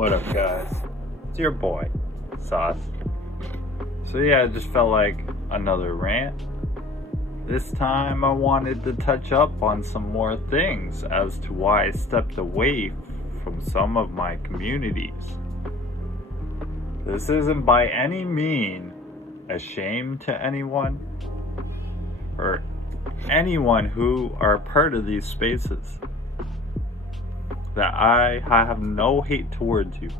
What up, guys? It's your boy, Sauce. So yeah, I just felt like another rant. This time I wanted to touch up on some more things as to why I stepped away from some of my communities. This isn't by any mean a shame to anyone or anyone who are part of these spaces. That I have no hate towards you.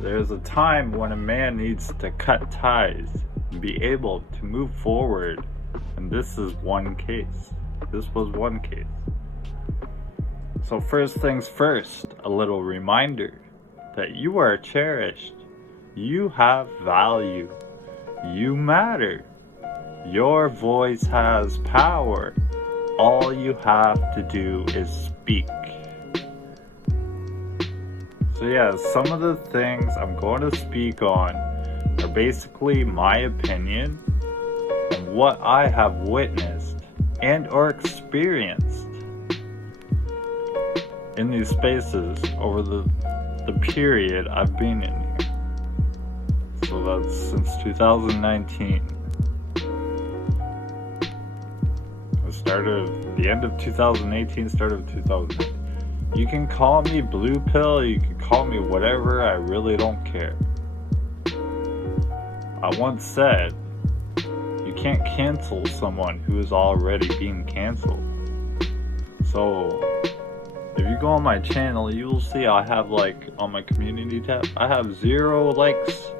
There's a time when a man needs to cut ties and be able to move forward, and this is one case. This was one case. So first things first, a little reminder that you are cherished. You have value. You matter. Your voice has power. All you have to do is speak. So yeah, some of the things I'm going to speak on are basically my opinion and what I have witnessed and or experienced in these spaces over the period I've been in here. So that's since 2019. The end of 2018, start of 2019. You can call me blue pill, you can call me whatever, I really don't care. I once said, you can't cancel someone who is already being canceled. So, if you go on my channel, you will see I have on my community tab, I have 0 likes.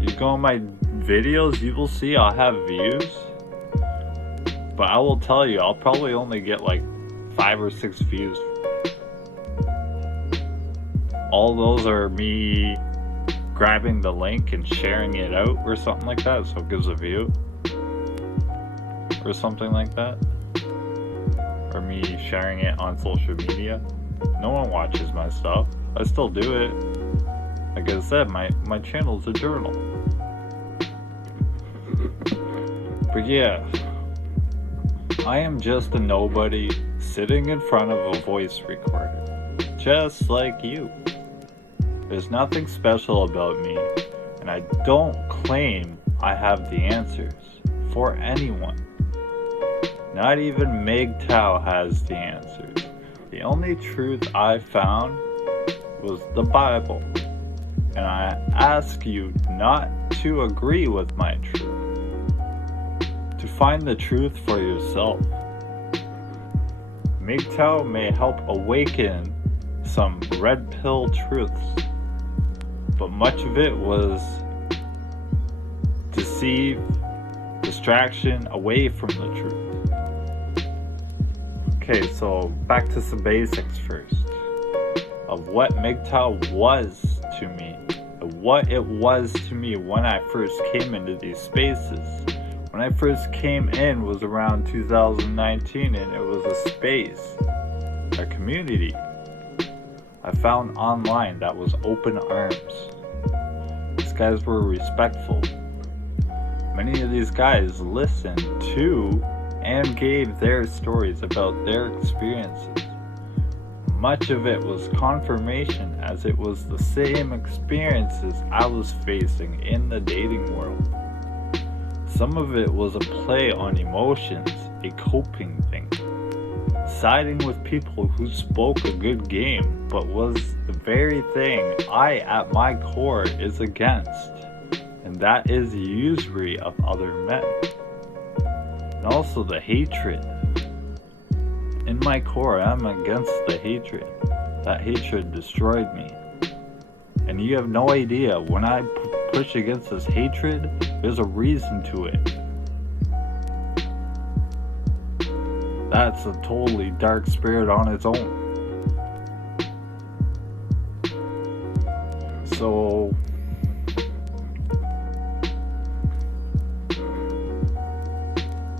You go on my videos, you will see I have views. But I will tell you, I'll probably only get 5 or 6 views. All those are me grabbing the link and sharing it out or something like that, so it gives a view. Or something like that. Or me sharing it on social media. No one watches my stuff. I still do it. Like I said, my channel's a journal. But yeah. I am just a nobody sitting in front of a voice recorder, just like you. There's nothing special about me, and I don't claim I have the answers for anyone. Not even MGTOW has the answers. The only truth I found was the Bible, and I ask you not to agree with my truth. To find the truth for yourself. MGTOW may help awaken some red pill truths, but much of it was deceive, distraction away from the truth. Okay, so back to some basics first of what MGTOW was to me, what it was to me when I first came into these spaces. When I first came in was around 2019, and it was a space, a community I found online that was open arms. These guys were respectful. Many of these guys listened to and gave their stories about their experiences. Much of it was confirmation, as it was the same experiences I was facing in the dating world. Some of it was a play on emotions, a coping thing. Siding with people who spoke a good game, but was the very thing I, at my core, is against. And that is the usury of other men. And also the hatred. In my core, I'm against the hatred. That hatred destroyed me. And you have no idea, when I push against this hatred, there's a reason to it. That's a totally dark spirit on its own. So,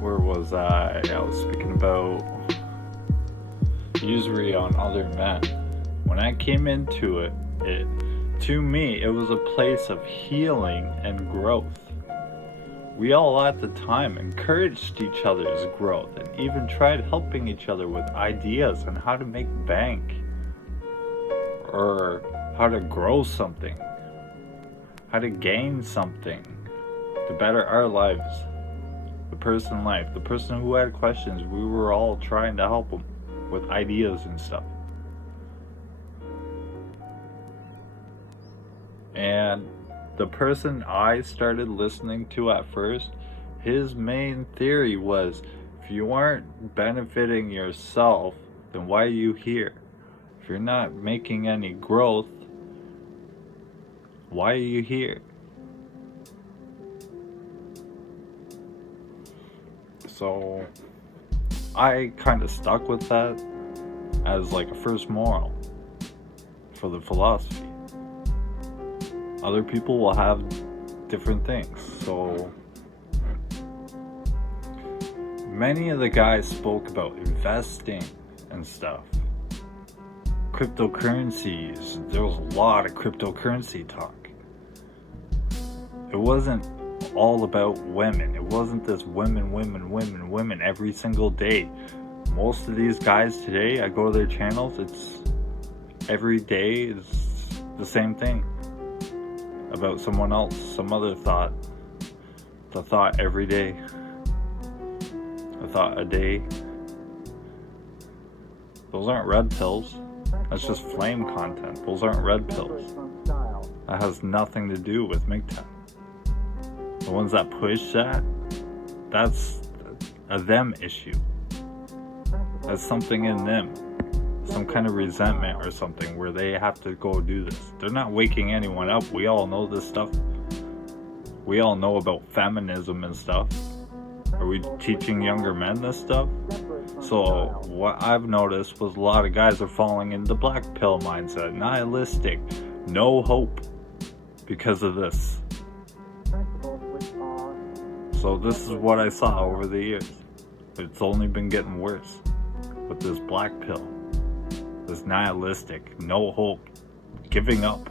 where was I? I was speaking about usury on other men. When I came into it, to me, it was a place of healing and growth. We all at the time encouraged each other's growth and even tried helping each other with ideas on how to make bank or how to grow something, how to gain something to better our lives. The person who had questions, we were all trying to help them with ideas and stuff. And the person I started listening to at first, his main theory was, if you aren't benefiting yourself, then why are you here? If you're not making any growth, why are you here? So I kind of stuck with that as like a first moral for the philosophy. Other people will have different things. So many of the guys spoke about investing and stuff. Cryptocurrencies. There was a lot of cryptocurrency talk. It wasn't all about women. It wasn't this women every single day. Most of these guys today, I go to their channels, it's every day is the same thing about someone else, some other thought. The thought every day. A thought a day. Those aren't red pills. That's just flame content. Those aren't red pills. That has nothing to do with MGTOW. The ones that push that, that's a them issue. That's something in them. Some kind of resentment or something where they have to go do this. They're not waking anyone up. We all know this stuff. We all know about feminism and stuff. Are we teaching younger men this stuff? So what I've noticed was a lot of guys are falling into black pill mindset, nihilistic, no hope because of this. So this is what I saw over the years. It's only been getting worse with this black pill. This nihilistic, no hope, giving up.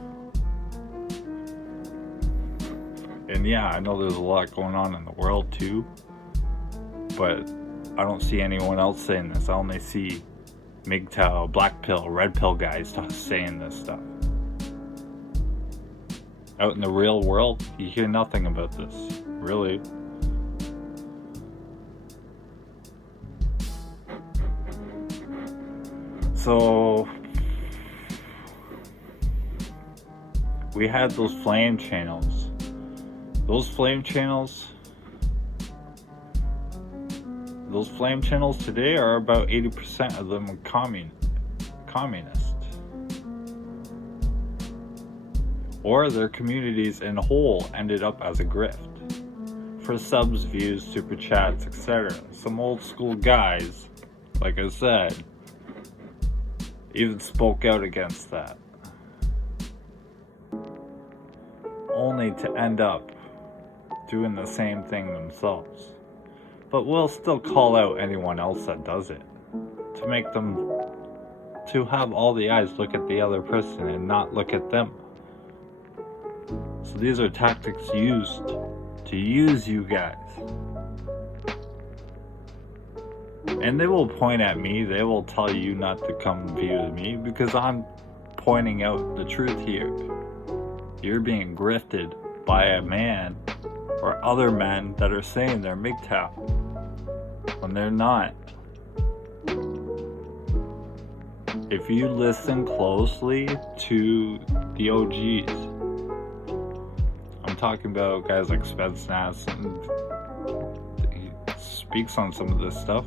And yeah, I know there's a lot going on in the world too, but I don't see anyone else saying this. I only see MGTOW, black pill, red pill guys saying this stuff. Out in the real world, you hear nothing about this, really. So we had those flame channels. Those flame channels today are about 80% of them communist. Or their communities in whole ended up as a grift. For subs, views, super chats, etc. Some old school guys, like I said, even spoke out against that. Only to end up doing the same thing themselves. But we'll still call out anyone else that does it. To make them, to have all the eyes look at the other person and not look at them. So these are tactics used to use you guys. And they will point at me, they will tell you not to come view me because I'm pointing out the truth here. You're being grifted by a man or other men that are saying they're MGTOW when they're not. If you listen closely to the OGs, I'm talking about guys like Spetsnaz, and he speaks on some of this stuff.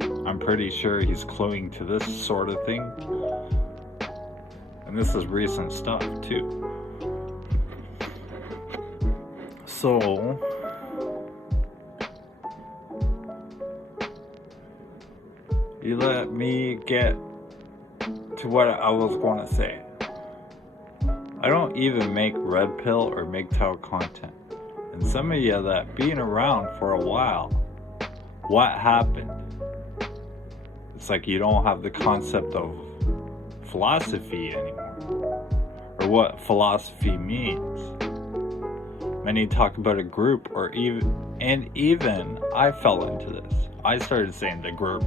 I'm pretty sure he's cluing to this sort of thing. And this is recent stuff too. So you let me get to what I was going to say. I don't even make red pill or MGTOW content. And some of you that being around for a while, what happened? It's like you don't have the concept of philosophy anymore, or what philosophy means. Many talk about a group, even I fell into this. I started saying the group.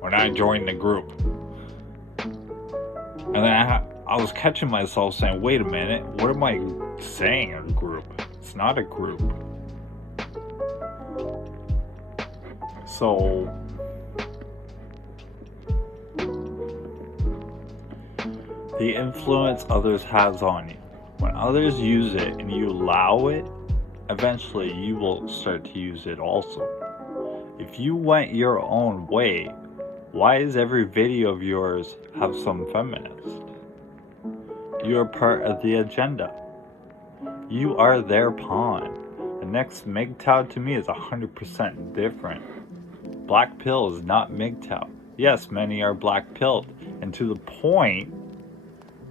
When I joined the group. And then I was catching myself saying, wait a minute, what am I saying, a group? It's not a group. So, the influence others has on you. When others use it and you allow it, eventually you will start to use it also. If you went your own way, why does every video of yours have some feminist? You are part of the agenda. You are their pawn. The next MGTOW to me is 100% different. Black pill is not MGTOW. Yes, many are black pilled, and to the point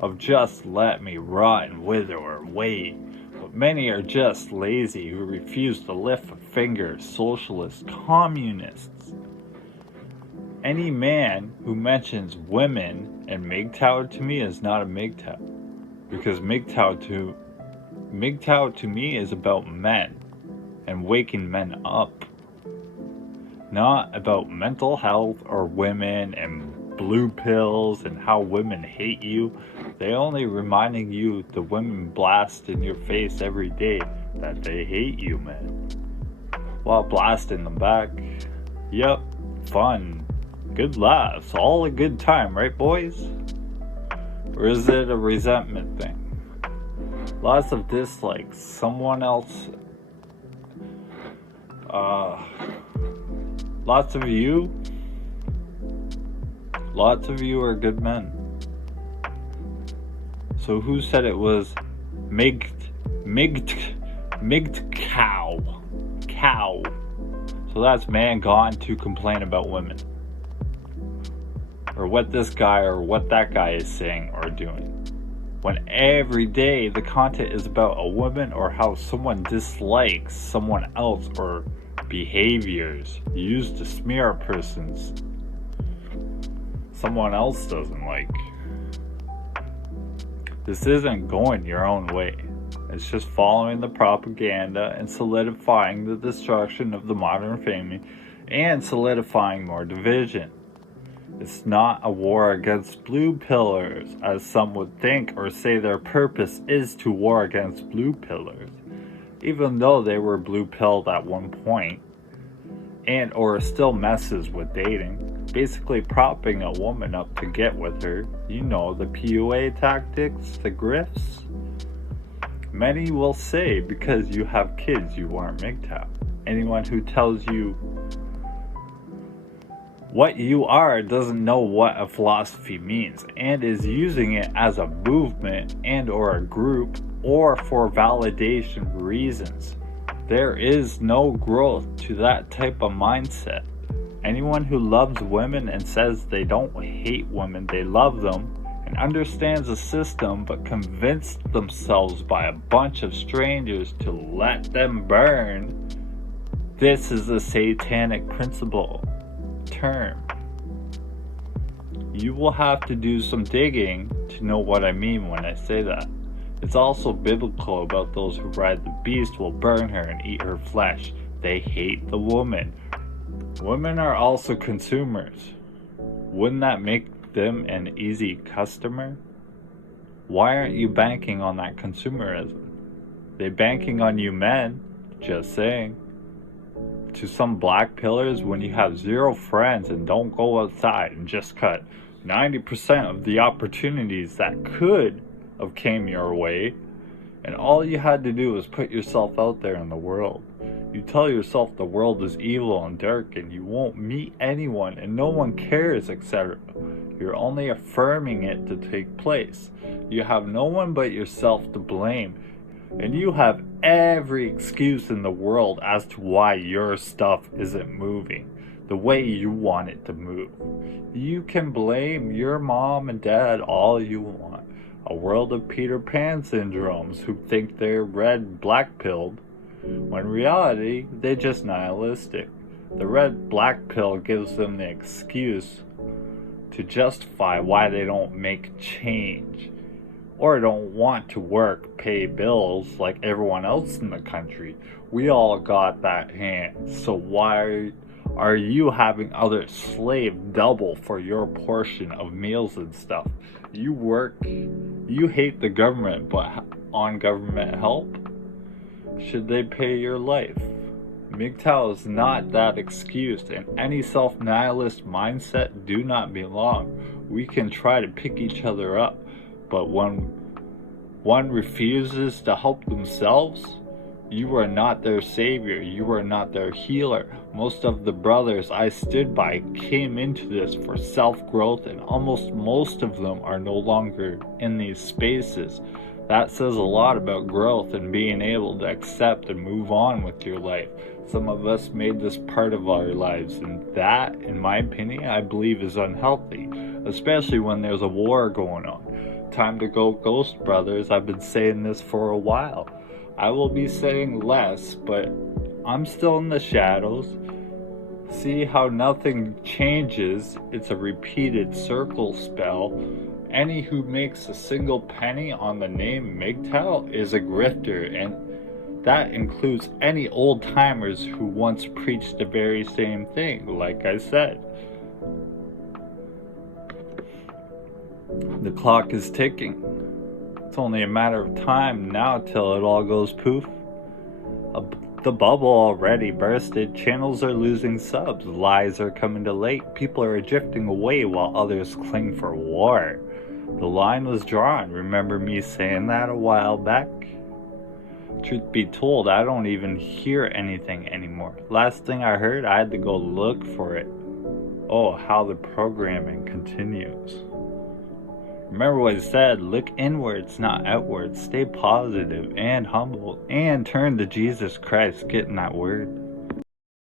of just let me rot and wither or wait. But many are just lazy who refuse to lift a finger. Socialists, communists. Any man who mentions women and MGTOW to me is not a MGTOW. Because MGTOW to me is about men and waking men up. Not about mental health or women and blue pills and how women hate you. They're only reminding you the women blast in your face every day that they hate you, man. While blasting them back. Yep, fun. Good laughs. All a good time, right, boys? Or is it a resentment thing? Lots of dislikes. Someone else. Lots of you are good men. So who said it was cow? So that's man gone to complain about women. Or what this guy or what that guy is saying or doing. When every day the content is about a woman or how someone dislikes someone else or behaviors used to smear a person's someone else doesn't like. This isn't going your own way. It's just following the propaganda and solidifying the destruction of the modern family and solidifying more division. It's not a war against blue pillars, as some would think or say their purpose is to war against blue pillars, even though they were blue pilled at one point, and or still messes with dating, basically propping a woman up to get with her, you know, the PUA tactics, the grifts. Many will say because you have kids you aren't MGTOW. Anyone who tells you what you are doesn't know what a philosophy means and is using it as a movement and or a group or for validation reasons. There is no growth to that type of mindset. Anyone who loves women and says they don't hate women, they love them, and understands the system but convinced themselves by a bunch of strangers to let them burn, this is a satanic principle. Term. You will have to do some digging to know what I mean when I say that. It's also biblical about those who ride the beast will burn her and eat her flesh. They hate the woman. Women are also consumers. Wouldn't that make them an easy customer? Why aren't you banking on that consumerism? They banking on you men, just saying. To some black pillars, when you have zero friends and don't go outside and just cut 90% of the opportunities that could have came your way, and all you had to do was put yourself out there in the world. You tell yourself the world is evil and dark and you won't meet anyone and no one cares, etc. You're only affirming it to take place. You have no one but yourself to blame. And you have every excuse in the world as to why your stuff isn't moving the way you want it to move. You can blame your mom and dad all you want. A world of Peter Pan syndromes who think they're red-black pilled, when in reality they're just nihilistic. The red-black pill gives them the excuse to justify why they don't make change. or don't want to work, pay bills like everyone else in the country. We all got that hand. So why are you having others slave double for your portion of meals and stuff? You work, you hate the government, but on government help? Should they pay your life? MGTOW is not that excuse, and any self-nihilist mindset do not belong. We can try to pick each other up, but when one refuses to help themselves, you are not their savior, you are not their healer. Most of the brothers I stood by came into this for self-growth, and almost most of them are no longer in these spaces. That says a lot about growth and being able to accept and move on with your life. Some of us made this part of our lives, and that, in my opinion, I believe is unhealthy, especially when there's a war going on. Time to go ghost, brothers. I've been saying this for a while. I will be saying less, but I'm still in the shadows. See how nothing changes? It's a repeated circle spell. Any who makes a single penny on the name MGTOW is a grifter, and that includes any old timers who once preached the very same thing, like I said. The clock is ticking. It's only a matter of time now till it all goes poof. The bubble already bursted. Channels are losing subs. Lies are coming to light. People are drifting away while others cling for war. The line was drawn. Remember me saying that a while back? Truth be told, I don't even hear anything anymore. Last thing I heard, I had to go look for it. Oh, how the programming continues. Remember what I said, look inwards, not outwards. Stay positive and humble, and turn to Jesus Christ. Get in that word.